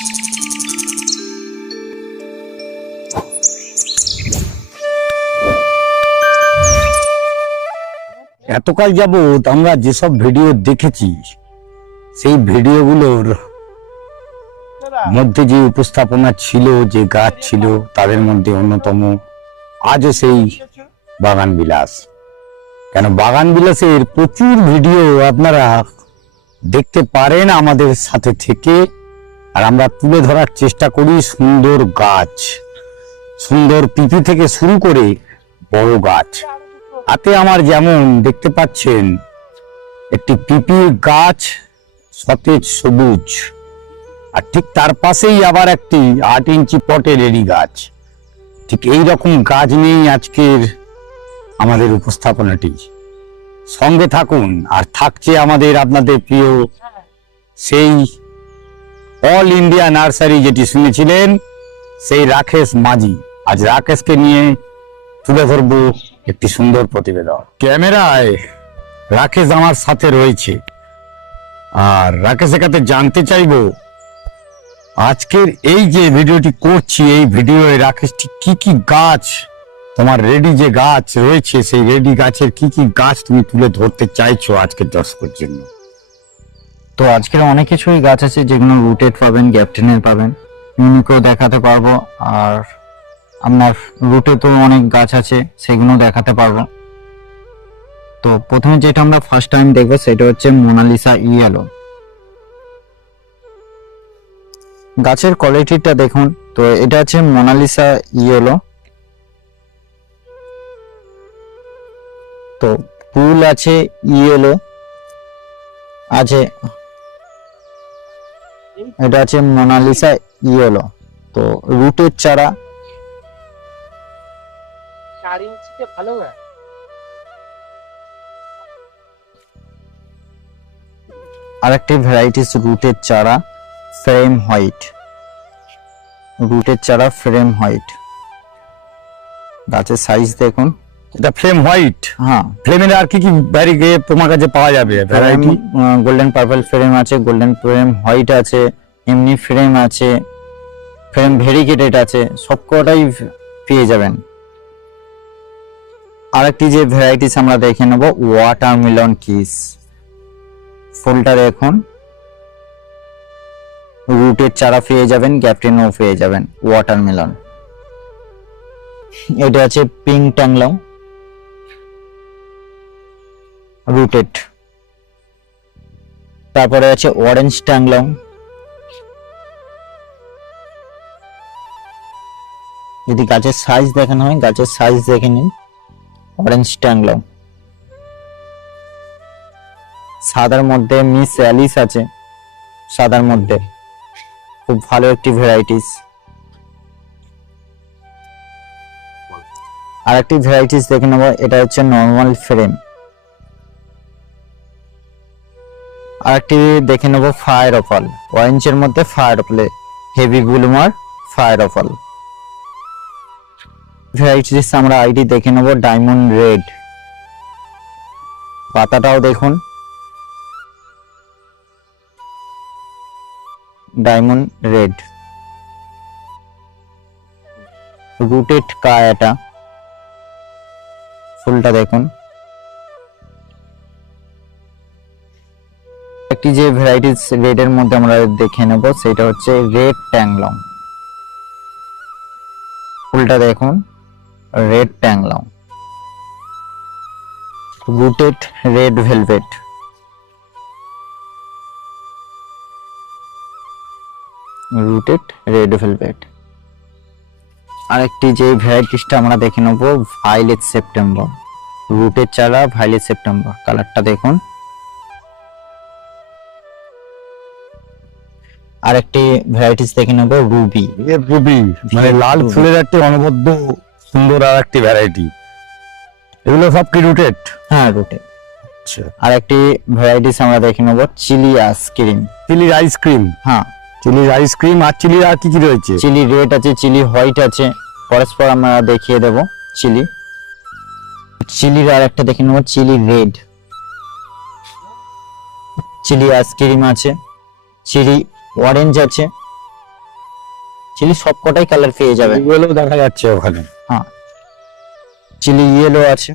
এতকাল যাবৎ আমরা যেসব ভিডিও দেখেছি সেই ভিডিওগুলোর মধ্যে যে উপস্থাপনা ছিল, যে গাছ ছিল, তাদের মধ্যে অন্যতম আজও সেই বাগান বিলাস। কেন বাগান বিলাসের প্রচুর ভিডিও আপনারা দেখতে পারেন আমাদের সাথে থেকে, আর আমরা তুলে ধরার চেষ্টা করি সুন্দর গাছ, সুন্দর পিপি থেকে শুরু করে বড় গাছ। হাতে আমার যেমন দেখতে পাচ্ছেন একটি পিপি গাছ, সতেজ সবুজ, আর ঠিক তার পাশেই আবার একটি 8 ইঞ্চি পটের এরি গাছ। ঠিক এই রকম গাছ নিয়েই আজকের আমাদের উপস্থাপনাটি। সঙ্গে থাকুন। আর থাকছে আমাদের আপনাদের প্রিয় সেই অল ইন্ডিয়া নার্সারি, যেটি শুনেছিলেন, সেই রাকেশ মাঝি। আজ রাকেশকে নিয়ে তুলে ধরবো একটি সুন্দর প্রতিবেদন। ক্যামেরায় রাকেশ আমার সাথে রয়েছে, আর রাকেশের কাছে জানতে চাইবো আজকের এই যে ভিডিওটি করছি, এই ভিডিওয়ে রাকেশটি কি কি গাছ, তোমার রেডি যে গাছ রয়েছে, সেই রেডি গাছের কি কি গাছ তুমি তুলে ধরতে চাইছো আজকের দর্শকের জন্য? তো আজকের অনেক কিছুই গাছ আছে যেগুলো রুটেড পাবেন, গ্যাপটেনের পাবেন, ইউনিকও দেখাতে পারবো। আর আপনার রুটে তো অনেক গাছ আছে, সেগুলো দেখাতে পারবো। তো প্রথমে যেটা আমরা ফার্স্ট টাইম দেখবো সেটা হচ্ছে মোনালিসা ইয়েলো। গাছের কোয়ালিটিটা দেখুন। তো এটা হচ্ছে মোনালিসা ইয়েলো। তো ফুল আছে ইয়েলো আছে, এটা আছে মোনালিসা ইয়েলো। তো রুটের চারা, 4 ইঞ্চিতে ভালো না? আরেকটি ভ্যারাইটিস রুটের চারা ফ্রেম হোয়াইট। রুটের চারা ফ্রেম হোয়াইট। গাছের সাইজ দেখুন। এটা ফ্লেম হোয়াইট। হ্যাঁ, ফ্লেমের আর কি কি ভ্যারিয়ে তোমার কাছে পাওয়া যাবে ভ্যারাইটি? গোল্ডেন পার্পল ফ্রেম আছে, গোল্ডেন ফ্রেম হোয়াইট আছে, এমনি ফ্রেম আছে, ফ্রেম ভেরিগেটেড আছে, সবকটাই পেয়ে যাবেন। আরেকটি যে ভ্যারাইটিস আমরা দেখে নেব ওয়াটারমেলন কিস। ফুলটা দেখুন। রুটের চারা পেয়ে যাবেন, গ্যাপটেনও পেয়ে যাবেন। ওয়াটারমেলন। এটা আছে পিঙ্ক ট্যাংলং, রুটেড। তারপরে আছে অরেঞ্জ ট্যাংলং। যদি গাছের সাইজ দেখানো হয়, গাছের সাইজ দেখে নিন। অরেঞ্জ ট্যাংলং। সাদার মধ্যে মিস অ্যালিস আছে, সাদার মধ্যে খুব ভালো একটি ভ্যারাইটিস। আর একটি ভ্যারাইটিস দেখে নেবো, এটা হচ্ছে নর্মাল ফ্রেম। আর একটি দেখে নেবো ফায়ার অফল। অরেঞ্জের মধ্যে ফায়ার অফলে heavy bloomer fire opal. Varieties আমরা আইডি দেখে নেবো ডায়মন্ড রেড। পাতাটাও দেখুন, ডায়মন্ড রেড। রুটেড কায়াটা। ফুলটা দেখুন। একটি যে ভ্যারাইটিস রেড এর মধ্যে আমরা দেখে নেব সেটা হচ্ছে রেড ট্যাংলং। ফুলটা দেখুন, রেড ট্যাংলং। Rooted red velvet. Rooted red velvet. আরেকটি যে ভ্যারাইটিসটা আমরা দেখে নেব ভায়োলেট সেপ্টেম্বর। রুটের চারা ভায়োলেট সেপ্টেম্বর। কালারটা দেখুন। আরেকটি ভ্যারাইটিস দেখে নেব রুবি। রুবি মানে লাল ফুলের একটি অনবদ্য সুন্দর আর একটি ভ্যারাইটি। এগুলো সব কি রুটেড? হ্যাঁ, রুটেড। আচ্ছা। আরেকটি ভ্যারাইটিস আমরা দেখে নেব চিলি আইসক্রিম। চিলির আইসক্রিম। হ্যাঁ, চিলির আইসক্রিম। আর চিলির আর কি কি রয়েছে? চিলি রেড আছে, চিলি হোয়াইট আছে। পরস্পর আমরা দেখিয়ে দেব চিলি। চিলির আর একটা দেখে নেব চিলি রেড। চিলি আইসক্রিম আছে, চিলি অরেঞ্জ আছে, চিলি সবকটাই কালার পেয়ে যাবেন। এগুলো দেখা যাচ্ছে ওখানে। হ্যাঁ, চিলি ইয়েলো আছে।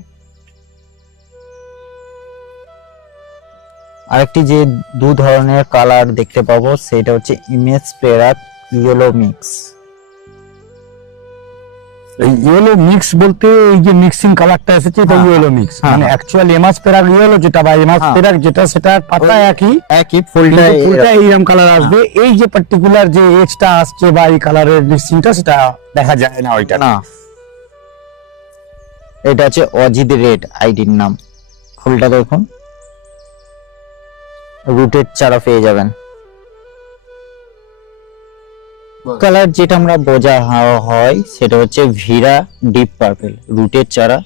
আরেকটি যে দু ধরনের কালার দেখতে পাবো সেটা হচ্ছে ইমেজ প্রেরাক ইয়েলো মিক্স। এই ইয়েলো মিক্স বলতে এই যে মিক্সিং কালারটা এসেছে এটা হ্যাঁ, ইয়েলো মিক্স, হ্যাঁ, মানে হ্যাঁ। অ্যাকচুয়ালি এমাস পেরাগ ইয়েলো যেটা বা এমাস হ্যাঁ। পেরাগ যেটা সেটা পাতা একই, একই ফুলটা কিন্তু ফুলটা এইরকম কালার আসবে। এই যে পার্টিকুলার যে এজটা আসছে বা এই কালারের মিক্সিংটা সেটা দেখা যায় না ওইটা না, এটা হচ্ছে অজিত রেড আইডির নাম। ফুলটা দেখুন, রুটেড চারা পেয়ে যাবেন। কালার যেটা আমরা বোঝা হয় সেটা হচ্ছে ভিরা ডিপ পার্পল, রুটেড চারা,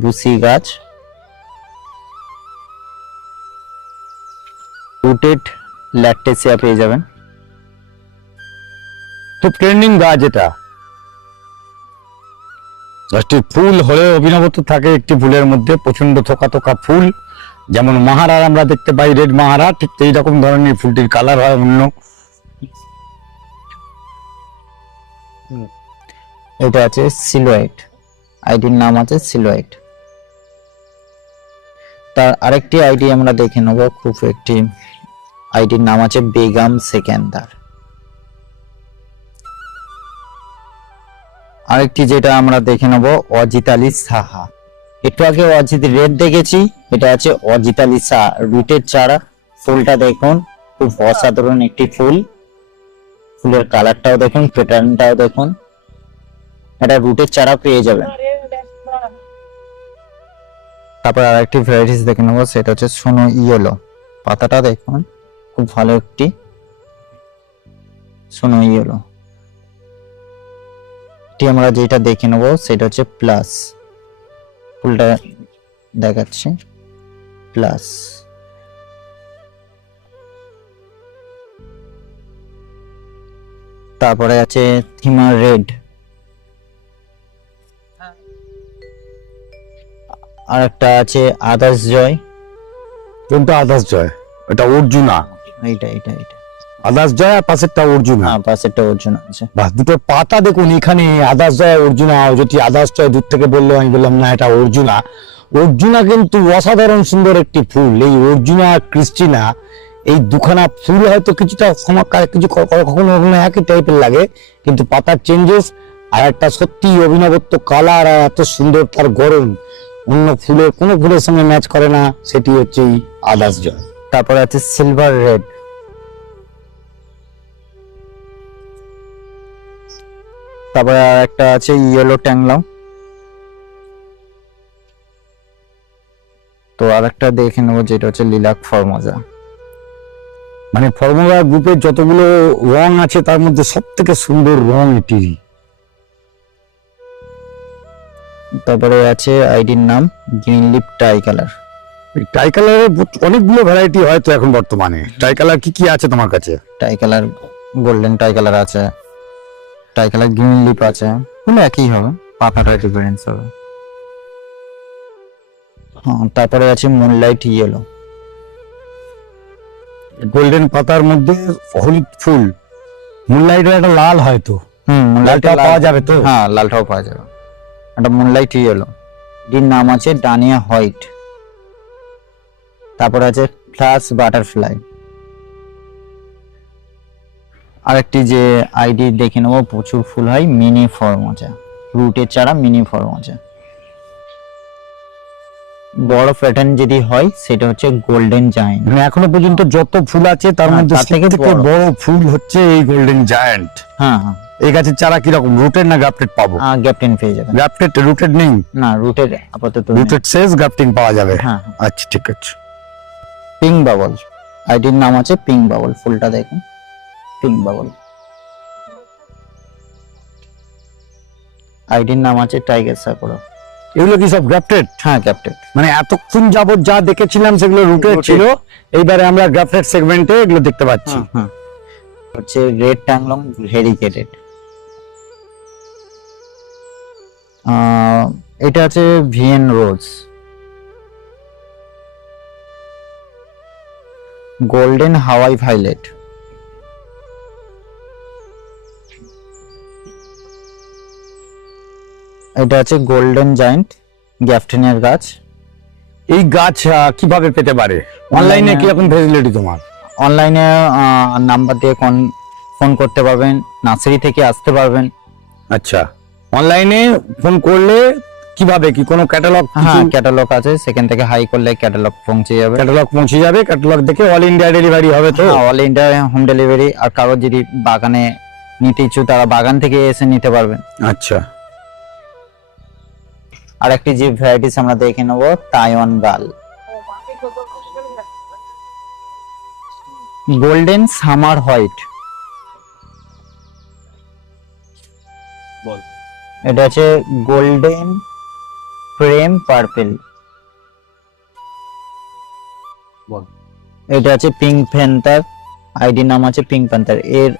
বুসি গাছ, রুটেড ল্যাকটেসিয়া পেয়ে যাবেন। খুব ট্রেন্ডিং গাছ এটা। গাছটি ফুল হলে অভিনবত্ব থাকে একটি ফুলের মধ্যে, প্রচন্ড থোকা থোকা ফুল, যেমন মাহারার আমরা দেখতে পাই রেড মাহারা, ঠিক এইরকম ধরনের ফুলটির কালার হয় অন্য। এটা আছে সিলুয়েট, আইডির নাম আছে সিলুয়েট। তার আরেকটি আইডি আমরা দেখে নেব, খুব একটি আইডির নাম আছে বেগম সেকেন্দার। আরেকটি যেটা আমরা দেখে নেব অজিত আলী সাহা। একটু আগে অজিত রেড দেখেছি, এটা আছে অজিত আলী সাহা, রুটের চারা। ফুলটা দেখুন, খুব অসাধারণ একটি ফুল। ফুলের কালারটাও দেখুন, প্যাটার্নটাও দেখুন। এটা রুটের চারা পেয়ে যাবেন। তারপর আরেকটি ভ্যারাইটিস দেখে নেবো, সেটা হচ্ছে সোনো ইয়েলো। পাতাটা দেখুন, খুব ভালো একটি সোনো ইয়েলো। এটি আমরা যেটা দেখে নেবো সেটা হচ্ছে প্লাস, ফুলটা দেখাচ্ছি প্লাস। তারপরে আছে থিমার রেড। আর একটা আছে আদার্স জয়। কিন্তু আদার্স জয় এটা অর্জুনা, এইটা এটা এটা আদার্স জয় আর পাশেরটা অর্জুনা। হ্যাঁ, পাশেরটা অর্জুন আছে। বাস, দুটো পাতা দেখুন এখানে, আদার্স জয় অর্জুনা। যদি আদার্স জয় দূর থেকে বললো আমি বললাম না এটা অর্জুনা। অর্জুনা কিন্তু অসাধারণ সুন্দর একটি ফুল। এই অর্জুনা আর ক্রিস্টিনা, এই দুখানা ফুল হয়তো কিছুটা কিছু কখনো কখনো একই টাইপের লাগে, কিন্তু পাতার চেঞ্জেস আর একটা সত্যি অভিনবত্ব কালার আর এত সুন্দর তার গরম, অন্য ফুলের কোনো ফুলের সঙ্গে ম্যাচ করে না, সেটি হচ্ছে এই আদার্স জয়। তারপরে আছে সিলভার রেড। তারপরে আর একটা আছে ইয়েলো ট্যাংলাও। তো আর একটা দেখে নেবো যেটা হচ্ছে লিলাক ফরমোজা। মানে ফর্মুলা গ্রুপের যতগুলো রং আছে তার মধ্যে সব থেকে সুন্দর রং এটি। তারপরে আছে আইডির নাম গ্রিন লিপ টাই কালার। টাই কালারের অনেকগুলো ভ্যারাইটি হয়তো এখন বর্তমানে। টাই কালার কি কি আছে তোমার কাছে? টাই কালার গোল্ডেন টাই কালার আছে, টাই কালার গ্রিন লিপ আছে, মানে একই হবে, পাতাটা ডিফারেন্স হবে। হ্যাঁ, তারপরে আছে মুনলাইট ইয়েলো। গোল্ডেন পাতার মধ্যে হলুদ ফুল, মুনলাইটের একটা লাল হয়তো। লালটা পাওয়া যাবে তো? হ্যাঁ, লালটাও পাওয়া যাবে। এটা মুনলাইট ইয়েলো, এর নাম আছে ডানিয়া হোয়াইট। তারপর আছে ফ্লাস বাটারফ্লাই। আরেকটি যে আইডি দেখে নেবো, প্রচুর ফুল হয়, মিনি ফরমোজা, রুটের চারা মিনি ফরমোজা। বড় প্যাটার্ন যদি হয় সেটা হচ্ছে গোল্ডেন জায়েন্ট। মানে এখনো পর্যন্ত যত ফুল আছে তার হ্যাঁ, মধ্যে তার সব থেকে থেকে বড় ফুল হচ্ছে এই গোল্ডেন জায়ান্ট। হ্যাঁ হ্যাঁ, এই গাছের চারা কিরকম, রুটেড না গ্রাফটেড পাবো? গ্যাপটেন পেয়ে যাবেন। গ্রাফটেড, রুটেড নেই? না, রুটের আপাতত নেই। রুটেড শেষ, গ্রাফটিং পাওয়া যাবে। হ্যাঁ, আচ্ছা ঠিক আছে। পিঙ্ক বাবল, আইডির নাম আছে পিঙ্ক বাবল। ফুলটা দেখুন, পিঙ্ক বাবল। আইডির নাম আছে টাইগার সাকুরা। এগুলো কি সব গ্রাফটেড? হ্যাঁ, গ্যাপটেড। মানে এতক্ষণ যাবত যা দেখেছিলাম সেগুলো রুটেড Rooted। ছিল, এইবারে আমরা গ্রাফটেড সেগমেন্টে এগুলো দেখতে পাচ্ছি। হচ্ছে রেড ট্যাংলং ভেরিকেটেড। এটা আছে ভিয়েন রোজ, গোল্ডেন হাওয়াই ভাইলেট। এটা আছে গোল্ডেন জায়েন্ট গ্যাফটিনের গাছ। এই গাছ কিভাবে পেতে পারে? অনলাইনে কিরকম ফেসিলিটি তোমার? অনলাইনে নাম্বার দিয়ে ফোন করতে পারবেন, নার্সারি থেকে আসতে পারবেন। আচ্ছা, অনলাইনে ফোন করলে কিভাবে, কি কোনো ক্যাটালগ? হ্যাঁ, ক্যাটালগ আছে, সেখান থেকে হাই করলে ক্যাটালগ পৌঁছে যাবে। ক্যাটালগ পৌঁছে যাবে, ক্যাটালগ দেখে অল ইন্ডিয়া ডেলিভারি হবে তো? All India home delivery. আর কারো যদি বাগানে নিতে ইচ্ছুক তারা বাগান থেকে এসে নিতে পারবেন। আচ্ছা, আর একটি যে ভ্যারাইটিস আমরা দেখে নেব, তাইওয়ান গাল গোল্ডেন সামার হোয়াইট। এটা আছে গোল্ডেন ফ্রেম পার্পল। এটা আছে পিঙ্ক প্যান্থার, আইডি নাম আছে পিঙ্ক প্যান্থার। এর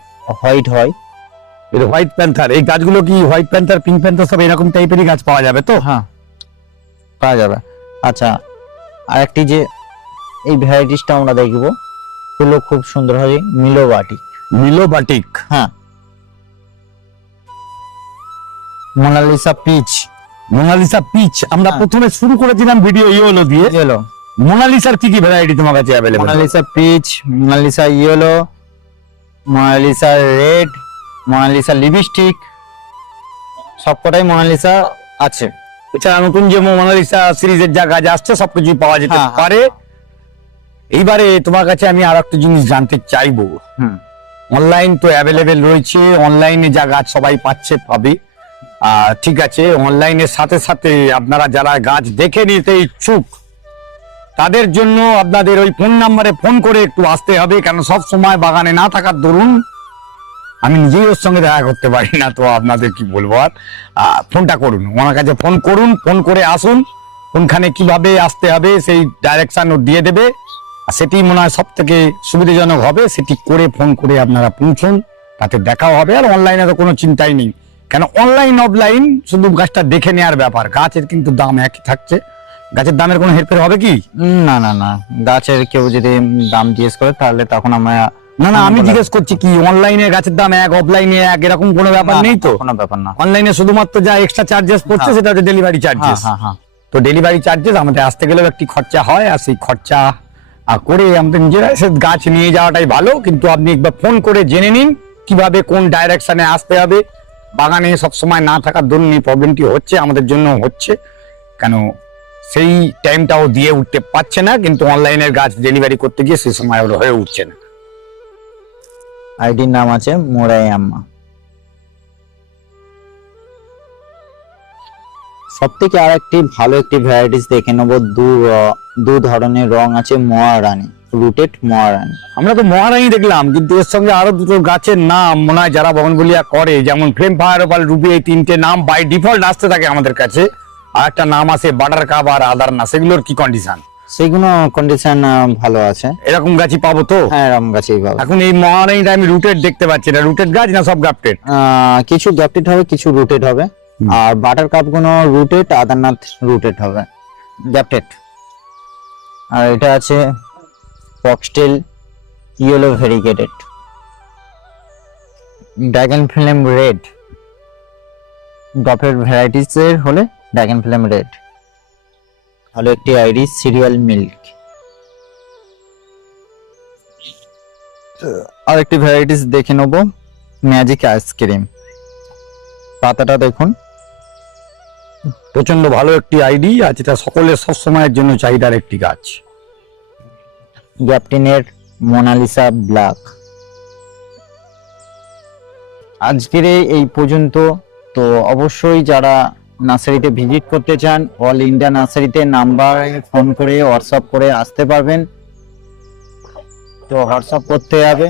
হোয়াইট হয়। এটা হোয়াইট প্যান্থার। এই গাছগুলো কি হোয়াইট প্যান্থার, পিঙ্ক প্যান্থার সব এরকম টাইপেরই গাছ পাওয়া যাবে তো? হ্যাঁ, পাওয়া যাবে। আচ্ছা, আর একটি যে এই ভ্যারাইটিসটা আমরা দেখব, ফুলও খুব সুন্দর হয়, মিলোবাটিক। মিলোবাটিক, হ্যাঁ। Monalisa peach. Monalisa peach. আমরা হ্যাঁ। প্রথমে শুরু করেছিলাম ভিডিও ইয়েলো দিয়ে। ইয়েলো। মোনালিসার কি কি ভ্যারাইটি তোমার কাছে available? Monalisa peach, Monalisa yellow, Monalisa red, Monalisa lipstick, সবকটাই মোনালিসা আছে। এছাড়া নতুন যে মোনালিসা সিরিজের যা গাছ আসছে সবকিছু পাওয়া যেতে হ্যাঁ, পারে। এইবারে তোমার কাছে আমি আর একটা জিনিস জানতে চাইবো। হুম। অনলাইন তো অ্যাভেলেবেল রয়েছে, অনলাইনে যা গাছ সবাই পাচ্ছে পাবে, ঠিক আছে। অনলাইনের সাথে সাথে আপনারা যারা গাছ দেখে নিতে ইচ্ছুক তাদের জন্য আপনাদের ওই ফোন নাম্বারে ফোন করে একটু আসতে হবে, কারণ সব সময় বাগানে না থাকার দরুন আমি নিজেই ওর সঙ্গে দেখা করতে পারি না। তো আপনাদের কি বলবো, আর ফোনটা করুন, ওনার কাছে ফোন করুন, ফোন করে আসুন। কোনখানে কিভাবে আসতে হবে সেই ডাইরেকশন ও দিয়ে দেবে, আর সেটি মনে হয় সব থেকে সুবিধাজনক হবে। সেটি করে ফোন করে আপনারা পৌঁছুন, তাতে দেখাও হবে। আর অনলাইনে তো কোনো চিন্তাই নেই, কেন অনলাইন অফলাইন শুধু গাছটা দেখে নেওয়ার ব্যাপার। গাছের কিন্তু দাম একই থাকছে, গাছের দামের কোনো হেরফের হবে কি? না না না, গাছের কেউ যদি দাম জিজ্ঞেস করে তাহলে তখন আমরা না না, আমি জিজ্ঞেস করছি কি অনলাইনে গাছের দাম এক, অফলাইনে এক, এরকম কোনো ব্যাপার নেই তো? কোনো ব্যাপার না। অনলাইনে শুধুমাত্র যা এক্সট্রা চার্জেস পড়ছে হ্যাঁ। সেটা হচ্ছে ডেলিভারি চার্জেস। হ্যাঁ হ্যাঁ। তো ডেলিভারি চার্জেস আমাদের আসতে গেলেও একটি খরচা হয়, আর সেই খরচা করে আমাদের নিজেরা এসে গাছ নিয়ে যাওয়াটাই ভালো। কিন্তু আপনি একবার ফোন করে জেনে নিন কিভাবে কোন ডাইরেকশনে আসতে হবে। বাগানে সবসময় না থাকার দরুন এই প্রবলেমটি হচ্ছে, আমাদের জন্য হচ্ছে, কেন সেই টাইমটাও দিয়ে উঠতে পারছে না, কিন্তু অনলাইনের গাছ ডেলিভারি করতে গিয়ে সেই সময় ওর হয়ে উঠছে না। আইডির নাম আছে মোরাই আম্মা। সব থেকে আর একটি ভালো একটি ভ্যারাইটিস দেখে নেবো। দু ধরনের রং আছে, মহারানী, রুটেড মহারানী। আমরা তো মহারানী দেখলাম, কিন্তু এর সঙ্গে আরো দুটো গাছের নাম মনে হয় যারা বগনভেলিয়া করে, যেমন ফ্লেম ফায়ার ওপাল, রুবি, এই তিনটে নাম বাই ডিফল্ট আসতে থাকে আমাদের কাছে। আর একটা নাম আছে বাটার কাপ আর আদার না, সেগুলোর কি কন্ডিশন? সেগুলো কন্ডিশন ভালো আছে। এরকম গাছই পাবো তো? হ্যাঁ, এরকম গাছই পাবো। এখন এই মহারানীটা আমি রুটেড দেখতে পাচ্ছি, এটা রুটেড গাছ না সব গ্রাফটেড? কিছু গ্যাপটেড হবে, কিছু রুটেড হবে। আর বাটার কাপ গুলো রুটেড, আদারনাথ রুটেড হবে, গ্যাপটেড। আর এটা আছে foxtail yellow variegated, dragon flame red. ডপের ভ্যারাইটিস এর হলে ড্রাগন ফ্লেম রেড। ভালো একটি আইডি সিরিয়াল মিল্ক। আর একটি ভ্যারাইটিস দেখে নেব, ম্যাজিক আইসক্রিম। পাতাটা দেখুন, প্রচন্ড ভালো একটি আইডি, আর যেটা সকলের সবসময়ের জন্য চাহিদার একটি গাছ। গ্যাপটিনের মোনালিসা ব্ল্যাক। আজকের এই পর্যন্ত। তো অবশ্যই যারা নার্সারিতে ভিজিট করতে চান, অল ইন্ডিয়া নার্সারিতে নাম্বারে ফোন করে হোয়াটসঅ্যাপ করে আসতে পারবেন। তো হোয়াটসঅ্যাপ করতে হবে,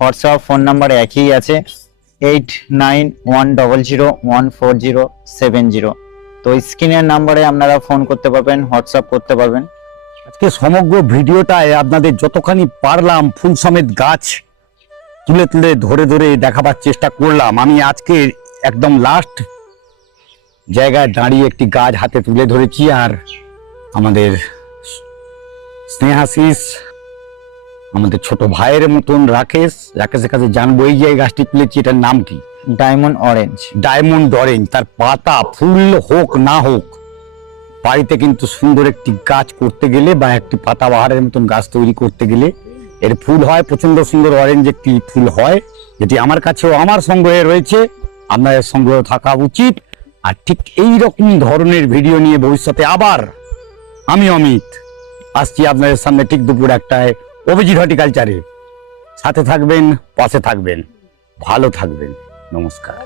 হোয়াটসঅ্যাপ ফোন নাম্বার একই আছে, 8910014070। তো স্ক্রিনের নাম্বারে আপনারা ফোন করতে পারবেন, হোয়াটসঅ্যাপ করতে পারবেন। আজকে সমগ্র ভিডিওটায় আপনাদের যতখানি পারলাম ফুল সমেত গাছ তুলে তুলে ধরে ধরে দেখাবার চেষ্টা করলাম। আমি আজকে একদম লাস্ট জায়গায় দাঁড়িয়ে একটি গাছ হাতে তুলে ধরেছি, আর আমাদের স্নেহাশিস, আমাদের ছোট ভাইয়ের মতন রাকেশের কাছে জানবো এই যে গাছটি তুলেছি এটার নাম কি। Diamond orange. ডায়মন্ড অরেঞ্জ, তার পাতা ফুল হোক না হোক, বাড়িতে কিন্তু সুন্দর একটি গাছ করতে গেলে বা একটি পাতাবাহারের মতন গাছ তৈরি করতে গেলে এর ফুল হয় প্রচন্ড সুন্দর অরেঞ্জ একটি ফুল হয়, যেটি আমার কাছেও আমার সংগ্রহে রয়েছে, আপনাদের সংগ্রহ থাকা উচিত। আর ঠিক এই রকম ধরনের ভিডিও নিয়ে ভবিষ্যতে আবার আমি অমিত আসছি আপনাদের সামনে ঠিক দুপুর 1টায় অভিজিৎ হর্টিকালচারে। সাথে থাকবেন, পাশে থাকবেন, ভালো থাকবেন। নমস্কার।